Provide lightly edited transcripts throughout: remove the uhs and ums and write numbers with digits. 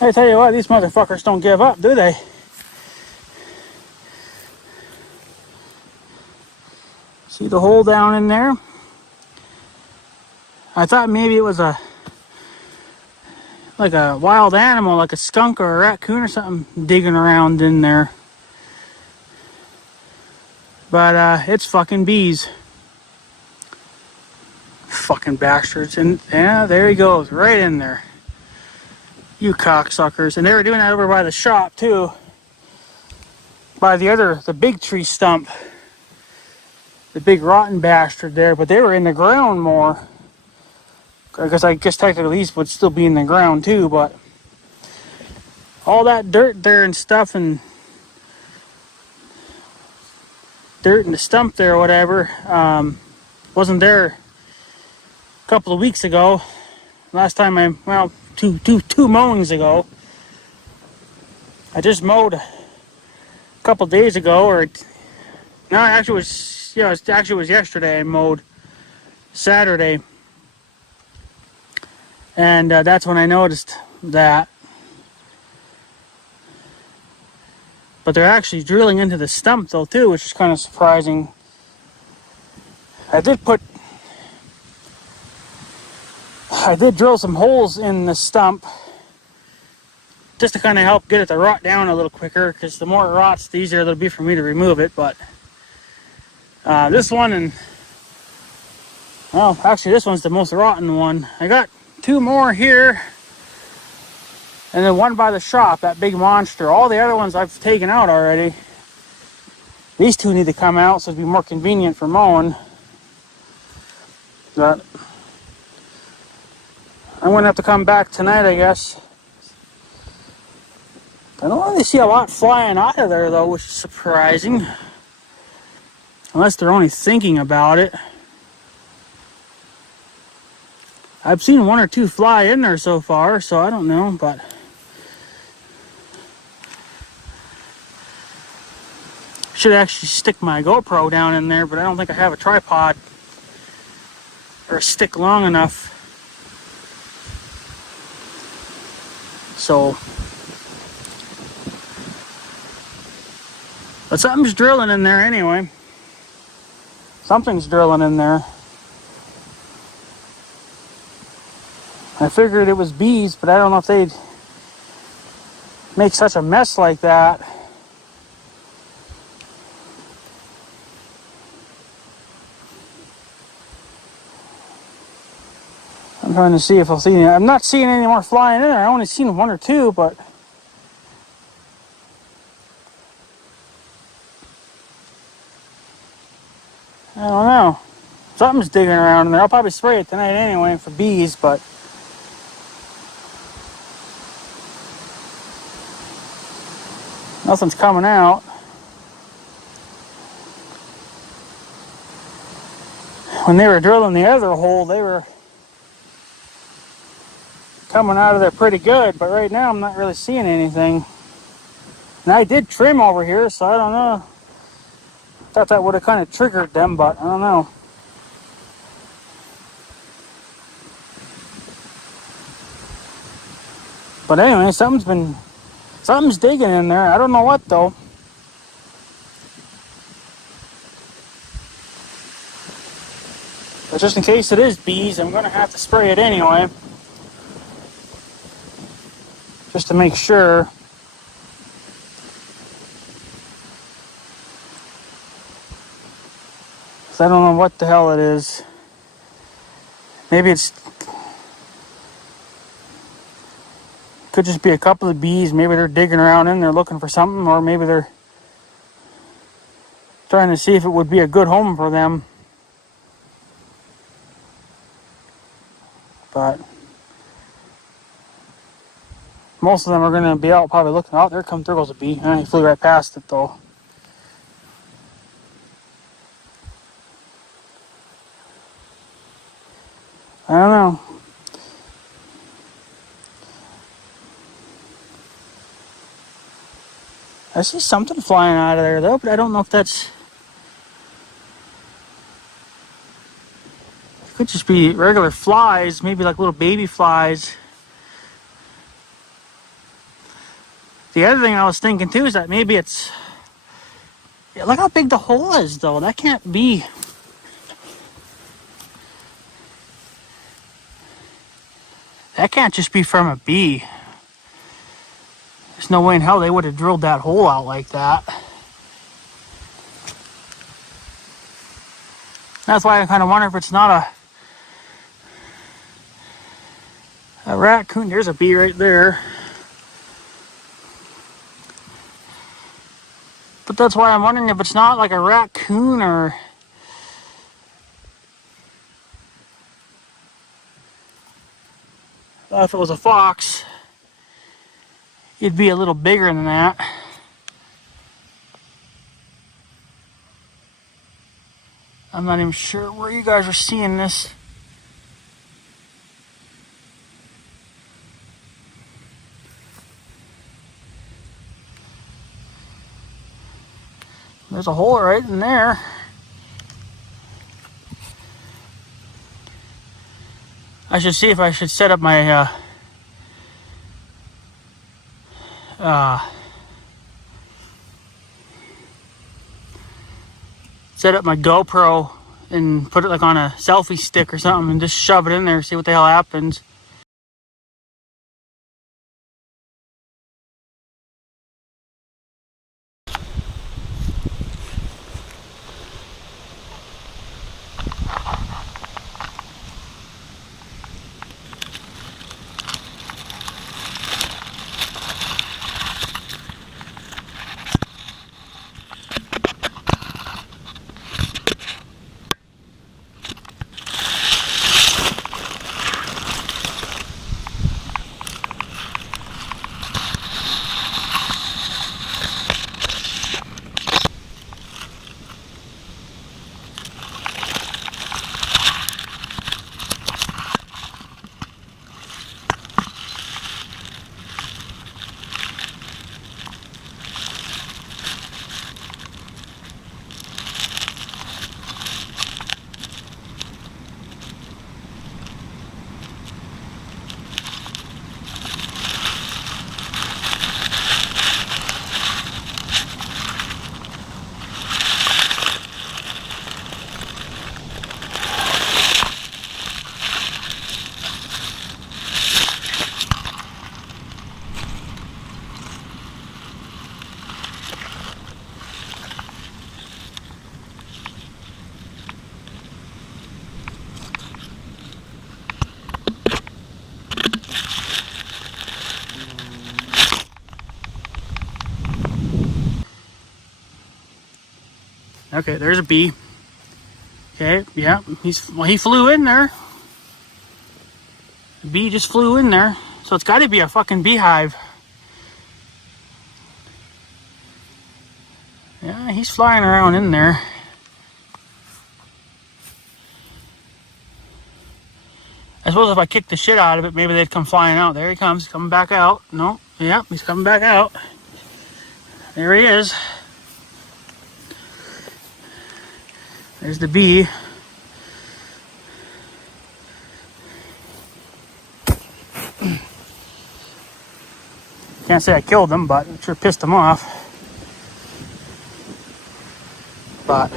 I tell you what, these motherfuckers don't give up, do they? See the hole down in there? I thought maybe it was like a wild animal, like a skunk or a raccoon or something digging around in there. But it's fucking bees. Fucking bastards. And yeah, there he goes, right in there. You cocksuckers. And they were doing that over by the shop too. By the big tree stump. The big rotten bastard there. But they were in the ground more. I guess technically these would still be in the ground too, but all that dirt there and stuff and dirt in the stump there or whatever wasn't there a couple of weeks ago. Last time two mowings ago. I just mowed a couple of days ago, or no, actually it was yesterday. I mowed Saturday, and that's when I noticed that. But they're actually drilling into the stump though too, which is kind of surprising. I did drill some holes in the stump just to kind of help get it to rot down a little quicker, because the more it rots, the easier it'll be for me to remove it. But this one, and well, actually this one's the most rotten one. I got two more here, and then one by the shop, that big monster. All the other ones I've taken out already. These two need to come out so it'd be more convenient for mowing. But I'm gonna have to come back tonight, I guess. I don't really see a lot flying out of there though, which is surprising. Unless they're only thinking about it. I've seen one or two fly in there so far, so I don't know, but should actually stick my GoPro down in there, but I don't think I have a tripod or a stick long enough. So, but something's drilling in there anyway. Something's drilling in there. I figured it was bees, but I don't know if they'd make such a mess like that. I'm trying to see if I'll see any. I'm not seeing any more flying in there. I only seen one or two, but I don't know. Something's digging around in there. I'll probably spray it tonight anyway for bees, but nothing's coming out. When they were drilling the other hole, they were coming out of there pretty good, but right now I'm not really seeing anything. And I did trim over here, so I don't know. Thought that would have kind of triggered them, but I don't know. But anyway, something's digging in there. I don't know what though. But just in case it is bees, I'm gonna have to spray it anyway. Just to make sure. I don't know what the hell it is. Maybe could just be a couple of bees. Maybe they're digging around in there looking for something, or maybe they're trying to see if it would be a good home for them. But most of them are going to be out probably looking. Oh, there goes a bee. He flew right past it though. I don't know. I see something flying out of there though, but I don't know if that's... It could just be regular flies, maybe like little baby flies. The other thing I was thinking too is that maybe it's... Yeah, look how big the hole is though. That can't be... That can't just be from a bee. There's no way in hell they would have drilled that hole out like that. That's why I kind of wonder if it's not a raccoon. There's a bee right there. But that's why I'm wondering if it's not like a raccoon or... If it was a fox, it'd be a little bigger than that. I'm not even sure where you guys are seeing this. There's a hole right in there. I should see if I should set up my set up my GoPro and put it like on a selfie stick or something and just shove it in there, see what the hell happens. Okay, there's a bee. Okay, yeah, he flew in there. The bee just flew in there, so it's got to be a fucking beehive. Yeah, he's flying around in there. I suppose if I kick the shit out of it, maybe they'd come flying out. There he comes, coming back out. No, yeah, he's coming back out. There he is. There's the bee. Can't say I killed them, but it sure pissed them off. But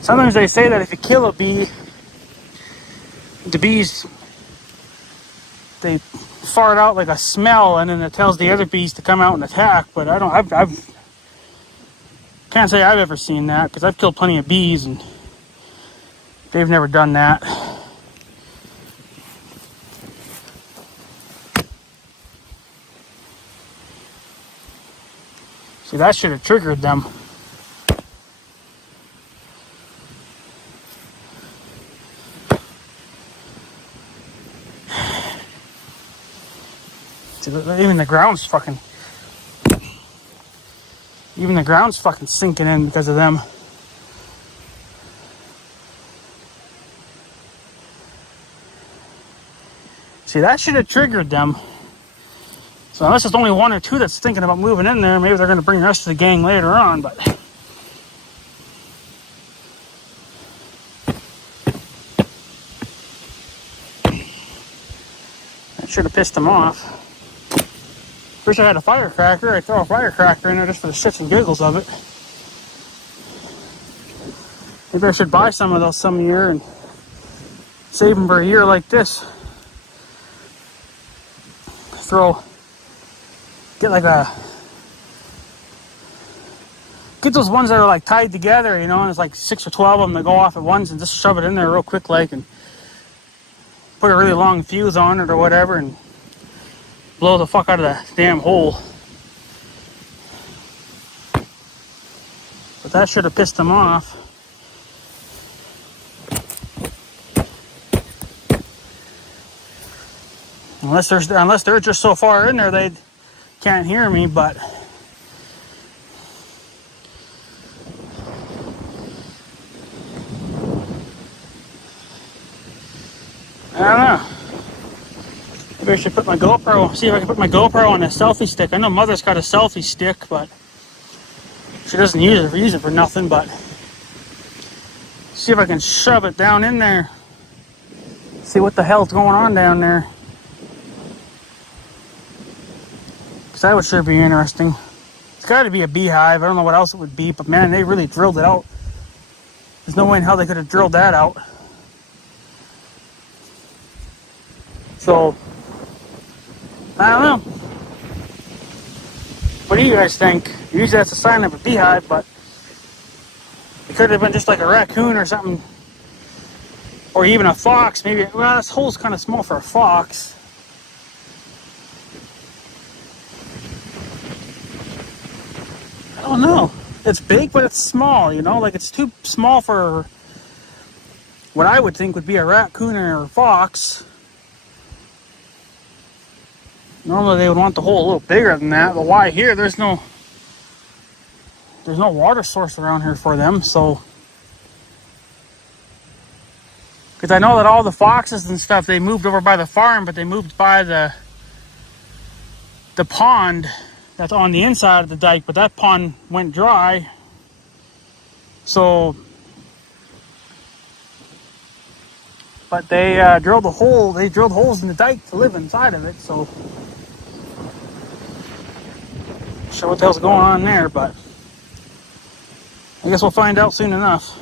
sometimes they say that if you kill a bee, the bees, they fart out like a smell, and then it tells the other bees to come out and attack. But I don't. I've can't say I've ever seen that, because I've killed plenty of bees and they've never done that. See, that should have triggered them. See, even the ground's fucking sinking in because of them. See, that should have triggered them. So unless it's only one or two that's thinking about moving in there, maybe they're going to bring the rest of the gang later on, but... that should have pissed them off. Wish I had a firecracker. I'd throw a firecracker in there just for the shits and giggles of it. Maybe I should buy some of those some year and save them for a year like this. Get those ones that are like tied together, you know, and it's like 6 or 12 of them that go off at once, and just shove it in there real quick like, and put a really long fuse on it or whatever, and blow the fuck out of the damn hole. But that should have pissed them off. Unless they're just so far in there they can't hear me, but I don't know. Maybe I should put my GoPro, see if I can put my GoPro on a selfie stick. I know Mother's got a selfie stick, but she doesn't use it for nothing, but see if I can shove it down in there. See what the hell's going on down there. Because that would sure be interesting. It's got to be a beehive. I don't know what else it would be, but man, they really drilled it out. There's no way in hell they could have drilled that out. So, I don't know. What do you guys think? Usually that's a sign of a beehive, but it could have been just like a raccoon or something. Or even a fox, maybe. Well, this hole's kind of small for a fox. I don't know. It's big, but it's small, you know? Like, it's too small for what I would think would be a raccoon or a fox. Normally they would want the hole a little bigger than that, but why here? There's no water source around here for them, so. Because I know that all the foxes and stuff, they moved over by the farm, but they moved by the pond that's on the inside of the dike, but that pond went dry. So, but they drilled holes in the dike to live inside of it, so. Not sure what the hell's going on there, but I guess we'll find out soon enough.